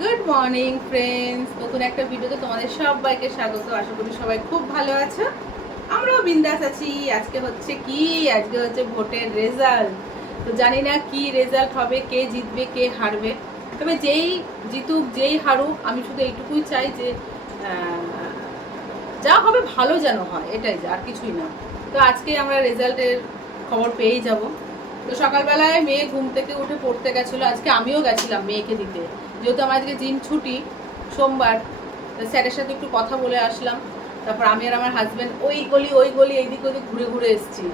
Good morning friends, নতুন একটা ভিডিওতে তোমাদের সবাইকে স্বাগত। আশা করি সবাই খুব ভালো আছো, আমরাও বিন্দাস আছি। আজকে হচ্ছে ভোটের রেজাল্ট। তো জানি না কি রেজাল্ট হবে, কে জিতবে কে হারবে। তবে যেই জিতুক যেই হারুক, আমি শুধু এইটুকুই চাই যে যা হবে ভালো যেন হয়, এটাই, আর কিছুই না। তো আজকে আমরা রেজাল্টের খবর পেয়েই যাব। তো সকালবেলায় মেয়ে ঘুম থেকে উঠে পড়তে গেছিলো, আজকে আমিও গেছিলাম মেয়েকে দিতে, যেহেতু আমার আজকে জিম ছুটি সোমবার। স্যারের সাথে একটু কথা বলে আসলাম। তারপর আমি আর আমার হাজব্যান্ড ওই গলি এইদিক ওদিক ঘুরে ঘুরে এসেছি।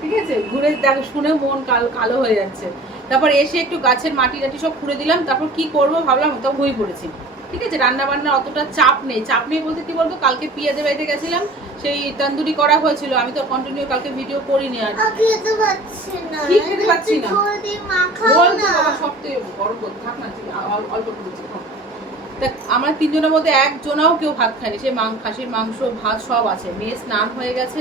ঠিক আছে, ঘুরে দেখো শুনে মন কালো হয়ে যাচ্ছে। তারপর এসে একটু গাছের মাটি টাটি সব খুঁড়ে দিলাম। তারপর কি করবো ভাবলাম, তো বই পড়েছি। ঠিক আছে, রান্না বান্না অতটা চাপ নেই বলতে কি বলতো, কালকে পিয়াজে বাড়িতে গেছিলাম, সেই তন্দুরি করা হয়েছিল। আমি তো কন্টিনিউ কালকে ভিডিও করিনি। আর খেতে পাচ্ছি না, বলতো বাবা সব তো গরম করতে থাক না, অল্প করেছি। দেখ, আমরা তিনজনের মধ্যে একজনাও কেউ ভাত খায়নি। সে খাসির মাংস ভাত সব আছে। মেয়ে স্নান হয়ে গেছে,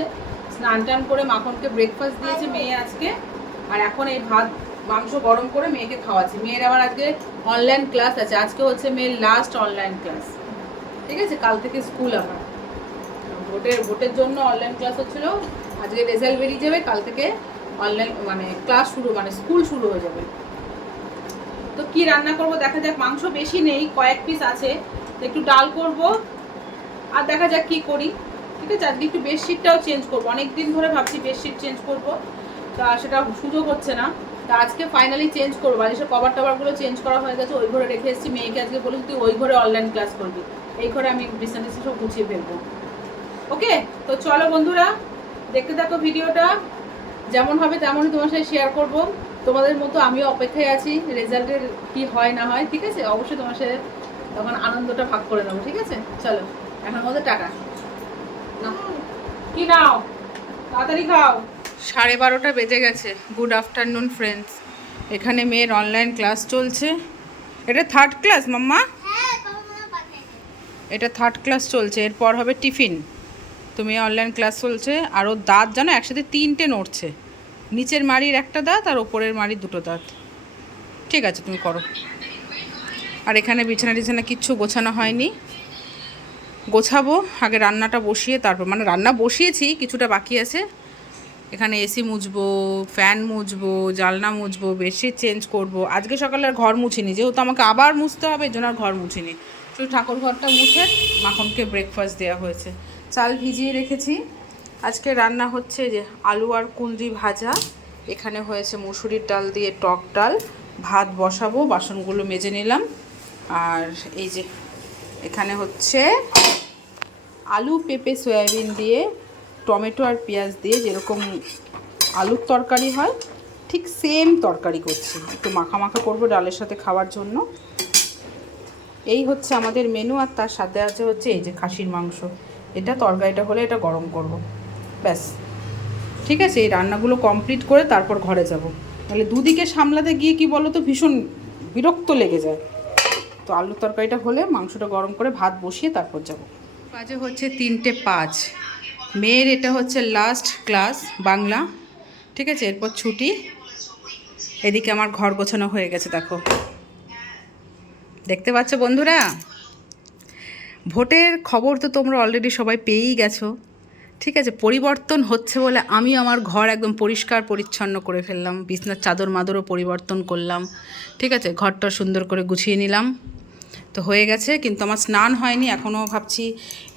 স্নান টান করে মাখনকে ব্রেকফাস্ট দিয়েছে মেয়ে আজকে। আর এখন এই ভাত মাংস গরম করে মেয়েকে খাওয়াচ্ছি। মেয়ের আবার আজকে অনলাইন ক্লাস আছে। আজকে হচ্ছে মেয়ের লাস্ট অনলাইন ক্লাস। ঠিক আছে, কাল থেকে স্কুল আবার ভোটের জন্য অনলাইন ক্লাস হচ্ছিল। আজকে রেজাল্ট বেরিয়ে যাবে, কাল থেকে অনলাইন ক্লাস শুরু, স্কুল শুরু হয়ে যাবে। তো কি রান্না করব দেখা যাক। মাংস বেশি নেই, কয়েক পিস আছে। একটু ডাল করব, আর দেখা যাক কি করি। ঠিক আছে, আজকে একটু বেডশিটটাও চেঞ্জ করবো। অনেকদিন ধরে ভাবছি বেডশিট চেঞ্জ করব, তা সেটা সুযোগ হচ্ছে না। তা আজকে ফাইনালি চেঞ্জ করবো। বালিশের কভার টাভারগুলো চেঞ্জ করা হয়ে গেছে, ওই ঘরে রেখে এসেছি। মেয়েকে আজকে বলেছি তুই ওই ঘরে অনলাইন ক্লাস করবি, এই ঘরে আমি বিছানা সব গুছিয়ে ফেলবো। ওকে, তো চলো বন্ধুরা, দেখতে থাকো ভিডিওটা। যেমন হবে তেমনই তোমার সাথে শেয়ার করব। তোমাদের মতো আমিও অপেক্ষায় আছি রেজাল্টের কি হয় না হয়। ঠিক আছে, অবশ্যই তোমার সাথে তখন আনন্দটা ভাগ করে নেবো। ঠিক আছে, চলো এখন মধ্যে টাকা কি নাও, তাড়াতাড়ি খাও। 12:30 বেজে গেছে। Good afternoon friends. এখানে মেয়ের অনলাইন ক্লাস চলছে। এটা থার্ড ক্লাস মাম্মা, এটা থার্ড ক্লাস চলছে। এরপর হবে টিফিন। তুমি অনলাইন ক্লাস চলছে। আর ওর দাঁত জানো একসাথে 3টে নড়ছে। নিচের মাড়ির একটা দাঁত আর ওপরের মাড়ির 2টো দাঁত। ঠিক আছে, তুমি করো। আর এখানে বিছানা কিচ্ছু গোছানো হয়নি, গোছাবো আগে। রান্নাটা বসিয়ে তারপর, রান্না বসিয়েছি, কিছুটা বাকি আছে। এখানে এসি মুছবো, ফ্যান মুছবো, জানলা মুছবো, বেডশিট চেঞ্জ করব। আজকে সকালে আর ঘর মুছিনি, যেহেতু আমাকে আবার মুছতে হবে, এই জন্য আর ঘর মুছিনি। শুধু ঠাকুর ঘরটা মুছে মাখনকে ব্রেকফাস্ট দেওয়া হয়েছে। চাল ভিজিয়ে রেখেছি। আজকে রান্না হচ্ছে যে আলু আর কুঁদরি ভাজা। এখানে হয়েছে মুসুরির ডাল দিয়ে টক ডাল। ভাত বসাবো, বাসনগুলো মেজে নিলাম। আর এই যে এখানে হচ্ছে আলু পেঁপে সয়াবিন দিয়ে, টমেটো আর পেঁয়াজ দিয়ে যেরকম আলুর তরকারি হয় ঠিক সেম তরকারি করছি। একটু মাখা মাখা করবো ডালের সাথে খাওয়ার জন্য। এই হচ্ছে আমাদের মেনু। আর তার সাথে আছে হচ্ছে এই যে খাসির মাংস। এটা তরকারিটা হলে এটা গরম করব, ব্যাস। ঠিক আছে, এই রান্নাগুলো কমপ্লিট করে তারপর ঘরে যাব। তাহলে দুদিকে সামলাতে গিয়ে কি বলো তো, ভীষণ বিরক্ত লেগে যায়। তো আলুর তরকারিটা হলে মাংসটা গরম করে ভাত বসিয়ে তারপর যাব। বাজে হচ্ছে 3টে 5। মেয়ের এটা হচ্ছে লাস্ট ক্লাস বাংলা। ঠিক আছে, এরপর ছুটি। এদিকে আমার ঘর গোছানো হয়ে গেছে, দেখো, দেখতে পাচ্ছ বন্ধুরা। ভোটের খবর তো তোমরা অলরেডি সবাই পেয়েই গেছো। ঠিক আছে, পরিবর্তন হচ্ছে বলে আমি আমার ঘর একদম পরিষ্কার পরিচ্ছন্ন করে ফেললাম। বিছনার চাদর মাদরও পরিবর্তন করলাম। ঠিক আছে, ঘরটা সুন্দর করে গুছিয়ে নিলাম। তো হয়ে গেছে, কিন্তু আমার স্নান হয়নি এখনও। ভাবছি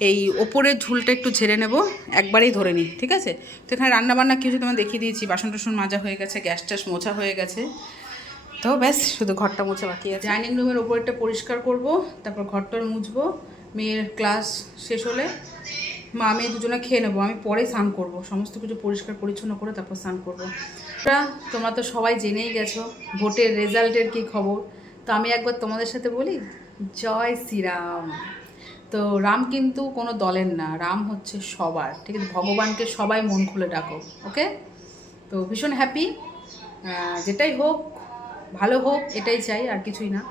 এই ওপরের ঝুলটা একটু ঝেড়ে নেব, একবারেই ধরে নিই। ঠিক আছে, তো এখানে রান্নাবান্না কিছু তোমার দেখিয়ে দিয়েছি। বাসন টাসন মাজা হয়ে গেছে, গ্যাস ট্যাস মোছা হয়ে গেছে। তো ব্যাস শুধু ঘরটা মুছে বাকি আছে। ডাইনিং রুমের ওপরটা পরিষ্কার করব, তারপর ঘরটার মুছবো। মেয়ের ক্লাস শেষ হলে মেয়ে দুজনে খেয়ে নেবো। আমি পরে স্নান করব, সমস্ত কিছু পরিষ্কার পরিচ্ছন্ন করে তারপর স্নান করবো। তোমরা তো সবাই জেনেই গেছো ভোটের রেজাল্টের কী খবর। তো আমি একবার তোমাদের সাথে বলি, জয় শ্রীরাম। তো রাম কিন্তু কোনো দলের না, রাম হচ্ছে সবার। ঠিক আছে, ভগবানকে সবাই মন খুলে ডাকো। ওকে, তো ভীষণ হ্যাপি। যেটাই হোক ভালো হোক, এটাই চাই, আর কিছুই না।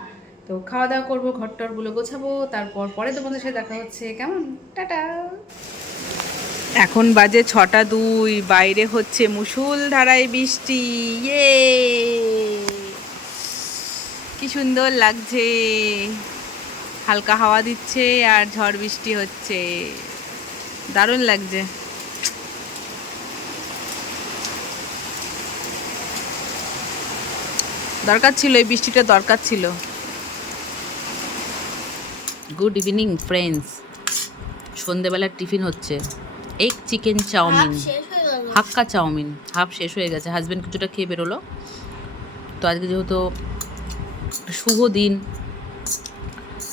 তো খাওয়া দাওয়া করবো, ঘরটরগুলো গোছাবো, তারপর পরে তোমাদের সাথে দেখা হচ্ছে। কেমন, টাটা। এখন বাজে 6টা 2, বাইরে হচ্ছে মুষলধারায় বৃষ্টি। ইয়ে, কি কি সুন্দর লাগছে, হালকা হাওয়া দিচ্ছে আর ঝড় বৃষ্টি হচ্ছে, দারুণ লাগছে। দরকার ছিল, এই বৃষ্টিটা দরকার ছিল। গুড ইভিনিং ফ্রেন্ডস, সন্ধেবেলার টিফিন হচ্ছে এগ চিকেন চাউমিন, হাক্কা চাউমিন। হাফ শেষ হয়ে গেছে, হাজব্যান্ড কিছুটা খেয়ে বেরোলো। তো আজকে যেহেতু শুভ দিন,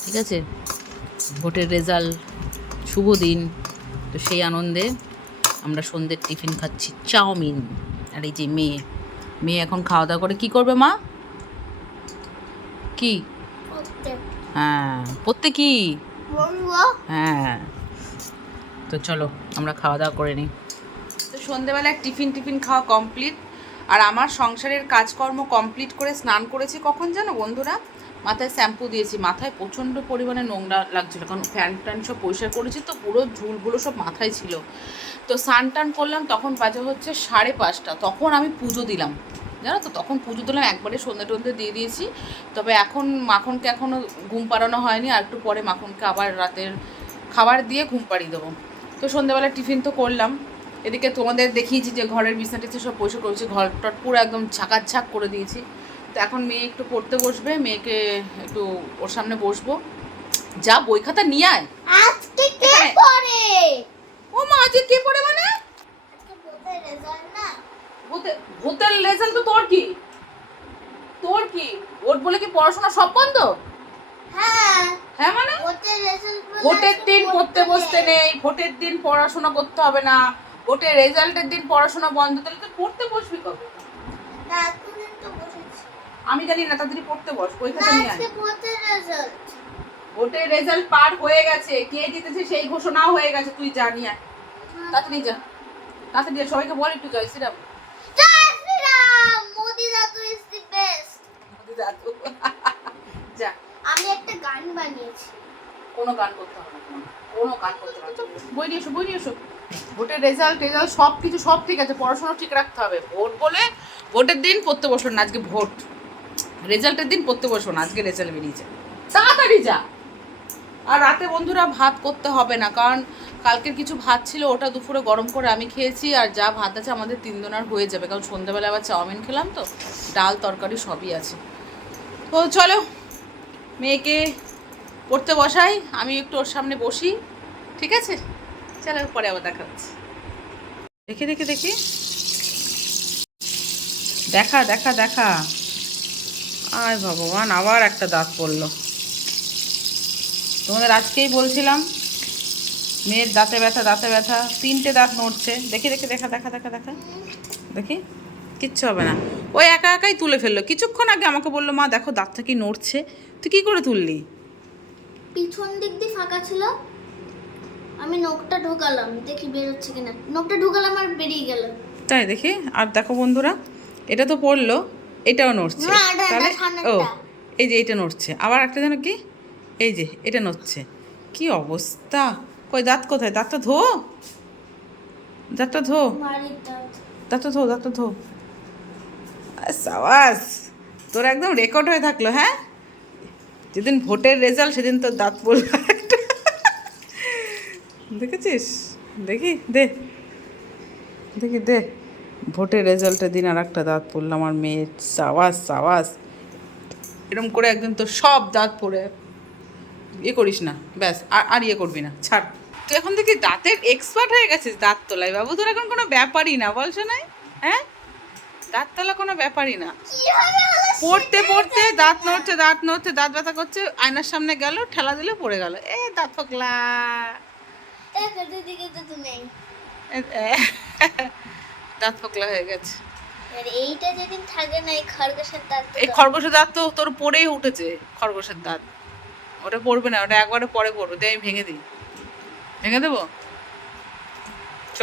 ঠিক আছে, ভোটের রেজাল্ট, শুভ দিন, তো সেই আনন্দে আমরা সন্ধ্যের টিফিন খাচ্ছি চাউমিন। আর এই যে মেয়ে, মেয়ে এখন খাওয়া দাওয়া করে কি করবে মা? কি? হ্যাঁ, পড়তে কি? হ্যাঁ, তো চলো আমরা খাওয়া দাওয়া করে নিই। তো সন্ধেবেলায় টিফিন খাওয়া কমপ্লিট, আর আমার সংসারের কাজকর্ম কমপ্লিট করে স্নান করেছি কখন জানো বন্ধুরা? মাথায় শ্যাম্পু দিয়েছি, মাথায় প্রচণ্ড পরিমাণে নোংরা লাগছিল, কারণ ফ্যান ট্যান সব পরিষ্কার করেছি, তো পুরো ঝুলগুলো সব মাথায় ছিল। তো স্নান টান করলাম, তখন বাজে হচ্ছে 5:30, তখন আমি পুজো দিলাম, জানো তো, তখন পুজো দিলাম, একবারে সন্ধ্যে টন্ধে দিয়ে দিয়েছি। তবে এখন মাখনকে এখনও ঘুম পাড়ানো হয়নি, আর একটু পরে মাখনকে আবার রাতের খাবার দিয়ে ঘুম পাড়িয়ে দেবো। তো সন্ধ্যেবেলা টিফিন তো করলাম, এদিকে তোমাদের দেখিয়েছি যে ঘরের বিছনা টিছনা সব পরিষ্কার করেছি, ঘরটা পুরো একদম ঝাঁকাঝাঁক করে দিয়েছি। তো এখন মেয়ে একটু পড়তে বসবে, মেয়েকে একটু ওর সামনে বসবো। যা বই খাতা নিয়ে আয়। আজকে কে পড়ে? ও মা, আজকে কে পড়ে মানে? আজকে ভোটের রেজাল্ট না। ভোটের রেজাল্ট তো তোর কি? তোর কি ভোট বলে কি পড়াশোনা সব বন্ধ? হ্যাঁ। হ্যাঁ মানে ভোটের রেজাল্ট বলে ভোটের দিন পড়তে বসতে নেই, ভোটের দিন পড়াশোনা করতে হবে না, ভোটের রেজাল্টের দিন পড়াশোনা বন্ধ, তাহলে তো পড়তে বসবি কবে? না, এখনই তো বসেছি। আমি জানি না, তাড়াতাড়ি পড়তে বস, বই খাতা নিয়ে আয়। আজকে ভোটের রেজাল্ট। ভোটের রেজাল্ট পার হয়ে গেছে, কে জিতেছে সেই ঘোষণাও হয়ে গেছে, তুই জানি আর তাড়াতাড়ি যা, তাড়াতাড়ি যা, সবাইকে বল একটু জয় শ্রীরাম। জয় শ্রীরাম, মোদি দাদু ইজ দি বেস্ট। যা। আমি একটা গান বানিয়েছি। কোনো গান করতে হবে না, কোনো গান করতে হবে না, বই নিয়ে এসো, বই নিয়ে এসো। ভোটের রেজাল্ট সব কিছু সব ঠিক আছে, পড়াশোনা ঠিক রাখতে হবে। ভোট বলে ভোটের দিন পড়তে বসো না, আজকে ভোট, রেজাল্টের দিন পড়তে বসো না, আজকে রেজাল্ট বেরিয়েছে, তাড়াতাড়ি যা। আর রাতে বন্ধুরা ভাত করতে হবে না, কারণ কালকের কিছু ভাত ছিল, ওটা দুপুরে গরম করে আমি খেয়েছি, আর যা ভাত আছে আমাদের 3 জনের হয়ে যাবে, কারণ সন্ধ্যাবেলা আবার চাউমিন খেলাম, তো ডাল তরকারি সবই আছে। তো চলো মেয়েকে পড়তে বসাই, আমি একটু ওর সামনে বসি, ঠিক আছে? চলো পরে আবার দেখা হচ্ছে। দেখি দেখি দেখি, দেখা দেখা দেখা, আয় ভগবান, আবার একটা দাঁত পড়লো। তোমাদের আজকেই বলছিলাম মেয়ের দাঁতে ব্যথা, দাঁতে ব্যথা, 3টে দাঁত নড়ছে। দেখি দেখি, দেখা দেখা দেখা দেখা, দেখি, কিচ্ছু হবে না, ওই একা একাই তুলে ফেললো। কিছুক্ষণ আগে আমাকে বললো মা দেখো দাঁতটা কি নড়ছে, তুই কি করে তুললি? পিছন দিক দিয়ে ফাঁকা ছিল, আমি নখটা ঢোকালাম, দেখি বের হচ্ছে কিনা। নখটা ঢোকালাম আর বেরিয়ে গেল। তাই দেখি, আর দেখো বন্ধুরা, এটা তো পড়লো, এটাও নড়ছে, তাহলে ও এই যে এটা নড়ছে, আবার একটা যেন কি, এই যে এটা নড়ছে, কি অবস্থা! কই দাঁত কোথায়? দাঁতটা ধো, দাঁতটা ধো, দাঁতটা ধো, দাঁতটা ধো। সাবাস, তোর একদম রেকর্ড হয়ে থাকলো। হ্যাঁ, যেদিন ভোটের রেজাল্ট সেদিন তোর দাঁত পড়লো একটা, দেখেছিস? দেখি দে, দেখি দে, ভোটের রেজাল্টের দিন আর একটা দাঁত পড়লো আমার মেয়ের। সাবাস সাবাস, এরকম করে একদিন তো সব দাঁত পড়ে ইয়ে করিস না, ব্যাস আর ইয়ে করবি না, ছাড়। তুই এখন দেখি দাঁতের এক্সপার্ট হয়ে গেছিস, দাঁত তোলায় বাবু, তোর এখন কোনো ব্যাপারই না, বলছো না? হ্যাঁ, দাঁত তোলা কোনো ব্যাপারই না। পড়তে পড়তে দাঁত নড়ছে, দাঁত নড়ছে, দাঁত ব্যথা করছে, আয়নার সামনে গেল, ঠেলা দিলে পড়ে গেল, এ দাঁত ফোকলা, দাঁত ফোকলা হয়ে গেছে। এইটা যেদিন থাকে না, এই খরগোশের দাঁত, এই খরগোশের দাঁত তো তোর পড়েই উঠেছে, খরগোশের দাঁত, ওটা পড়বে না, ওটা একবারে পরে পড়বে, দিয়ে আমি ভেঙে দিই, ভেঙে দেবো, চ।